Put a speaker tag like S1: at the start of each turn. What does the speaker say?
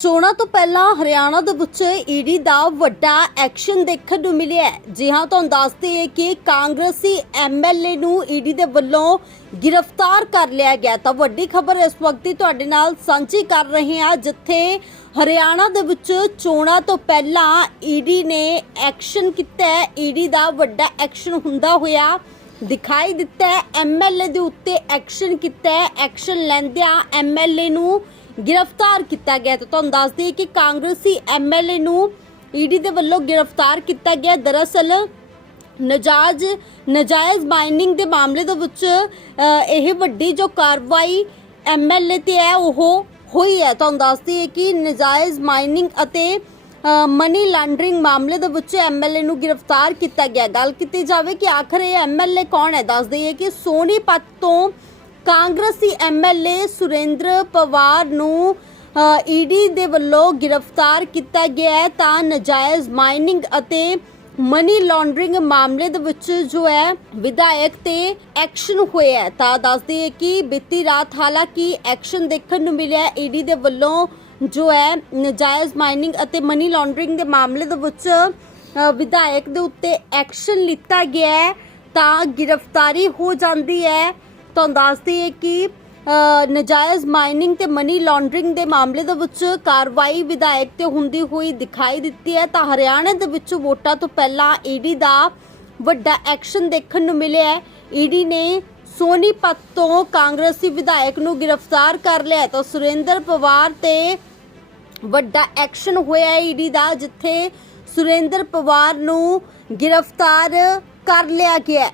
S1: ਚੋਣਾਂ ਤੋਂ ਪਹਿਲਾਂ ਹਰਿਆਣਾ ਦੇ ਵਿੱਚ ਈਡੀ ਦਾ ਵੱਡਾ ਐਕਸ਼ਨ ਦੇਖਣ ਨੂੰ ਮਿਲਿਆ ਜੀ ਹਾਂ, ਤੁਹਾਨੂੰ ਦੱਸਦੇ ਹਾਂ ਕਿ ਕਾਂਗਰਸੀ ਐਮਐਲਏ ਨੂੰ ਈਡੀ ਦੇ ਵੱਲੋਂ ਗ੍ਰਿਫਤਾਰ ਕਰ ਲਿਆ ਗਿਆ ਤਾਂ ਵੱਡੀ ਖਬਰ ਇਸ ਵਕਤ ਦੀ ਤੁਹਾਡੇ ਨਾਲ ਸਾਂਝੀ ਕਰ ਰਹੇ ਹਾਂ, ਜਿੱਥੇ ਹਰਿਆਣਾ ਦੇ ਵਿੱਚ ਚੋਣਾਂ ਤੋਂ ਪਹਿਲਾਂ ਈਡੀ ਨੇ ਐਕਸ਼ਨ ਕੀਤਾ ਹੈ। ਈਡੀ ਦਾ ਵੱਡਾ ਐਕਸ਼ਨ ਹੁੰਦਾ ਹੋਇਆ ਦਿਖਾਈ ਦਿੱਤਾ ਹੈ। ਐਮਐਲਏ ਦੇ ਉੱਤੇ ਐਕਸ਼ਨ ਕੀਤਾ ਐਕਸ਼ਨ ਲੈਂਦਿਆਂ ਐਮਐਲਏ ਨੂੰ ਗ੍ਰਿਫਤਾਰ ਕੀਤਾ ਗਿਆ ਤਾਂ ਤੁਹਾਨੂੰ ਦੱਸ ਦਈਏ ਕਿ ਕਾਂਗਰਸੀ ਐਮਐਲਏ ਨੂੰ ਈਡੀ ਦੇ ਵੱਲੋਂ ਗ੍ਰਿਫਤਾਰ ਕੀਤਾ ਗਿਆ ਦਰਅਸਲ ਨਜਾਇਜ਼ ਨਜਾਇਜ਼ ਮਾਈਨਿੰਗ ਦੇ ਮਾਮਲੇ ਦੇ ਵਿੱਚ ਇਹ ਵੱਡੀ ਜੋ ਕਾਰਵਾਈ ਐਮਐਲਏ ਤੇ ਹੈ, ਉਹ ਹੋਈ ਹੈ। ਤੁਹਾਨੂੰ ਦੱਸ ਦਈਏ ਕਿ ਨਜਾਇਜ਼ ਮਾਈਨਿੰਗ ਅਤੇ ਮਨੀ ਲਾਂਡਰਿੰਗ ਮਾਮਲੇ ਦੇ ਵਿੱਚ ਐਮਐਲਏ ਨੂੰ ਗ੍ਰਿਫਤਾਰ ਕੀਤਾ ਗਿਆ ਗੱਲ ਕੀਤੀ ਜਾਵੇ ਕਿ ਆਖਰ ਇਹ ਐਮਐਲਏ ਕੌਣ ਹੈ, ਦੱਸ ਦਈਏ ਕਿ ਸੋਨੀਪਤ ਤੋਂ ਕਾਂਗਰਸੀ ਐਮਐਲਏ ਸੁਰਿੰਦਰ ਪਵਾਰ ਨੂੰ ਈਡੀ ਦੇ ਵੱਲੋਂ ਗ੍ਰਿਫਤਾਰ ਕੀਤਾ ਗਿਆ ਹੈ। ਤਾਂ ਨਜਾਇਜ਼ ਮਾਈਨਿੰਗ ਅਤੇ ਮਨੀ ਲਾਂਡਰਿੰਗ ਮਾਮਲੇ ਦੇ ਵਿੱਚ ਜੋ ਹੈ, ਵਿਧਾਇਕ ਤੇ ਐਕਸ਼ਨ ਹੋਇਆ ਹੈ। ਤਾਂ ਦੱਸਦੀ ਹੈ ਕਿ ਬੀਤੀ ਰਾਤ ਹਾਲਾਂਕਿ ਐਕਸ਼ਨ ਦੇਖਣ ਨੂੰ ਮਿਲਿਆ ਈਡੀ ਦੇ ਵੱਲੋਂ ਜੋ ਹੈ, ਨਜਾਇਜ਼ ਮਾਈਨਿੰਗ ਅਤੇ ਮਨੀ ਲਾਂਡਰਿੰਗ ਦੇ ਮਾਮਲੇ ਦੇ ਵਿੱਚ ਵਿਧਾਇਕ ਦੇ ਉੱਤੇ ਐਕਸ਼ਨ ਲਿੱਤਾ ਗਿਆ ਹੈ। ਤਾਂ ਗ੍ਰਿਫਤਾਰੀ ਹੋ ਜਾਂਦੀ ਹੈ। ਤੁਹਾਨੂੰ ਦੱਸਦੀ ਹੈ ਕਿ ਅ, ਨਜਾਇਜ਼ ਮਾਈਨਿੰਗ ਤੇ ਮਨੀ ਲਾਂਡਰਿੰਗ ਦੇ ਮਾਮਲੇ ਦੇ ਵਿੱਚ ਕਾਰਵਾਈ ਵਿਧਾਇਕ ਤੇ ਹੁੰਦੀ ਹੋਈ ਦਿਖਾਈ ਦਿੱਤੀ ਹੈ। ਤਾਂ ਹਰਿਆਣਾ ਦੇ ਵਿੱਚ ਵੋਟਾਂ ਤੋਂ ਪਹਿਲਾਂ ਈਡੀ ਦਾ ਵੱਡਾ ਐਕਸ਼ਨ ਦੇਖਣ ਨੂੰ ਮਿਲਿਆ ਹੈ। ਈਡੀ ਨੇ ਸੋਨੀਪਤ ਤੋਂ ਕਾਂਗਰਸੀ ਵਿਧਾਇਕ ਨੂੰ ਗ੍ਰਿਫਤਾਰ ਕਰ ਲਿਆ ਤਾਂ ਸੁਰਿੰਦਰ ਪਵਾਰ ਤੇ ਵੱਡਾ ਐਕਸ਼ਨ ਹੋਇਆ ਈਡੀ ਦਾ ਜਿੱਥੇ ਸੁਰਿੰਦਰ ਪਵਾਰ ਨੂੰ ਗ੍ਰਿਫਤਾਰ ਕਰ ਲਿਆ ਗਿਆ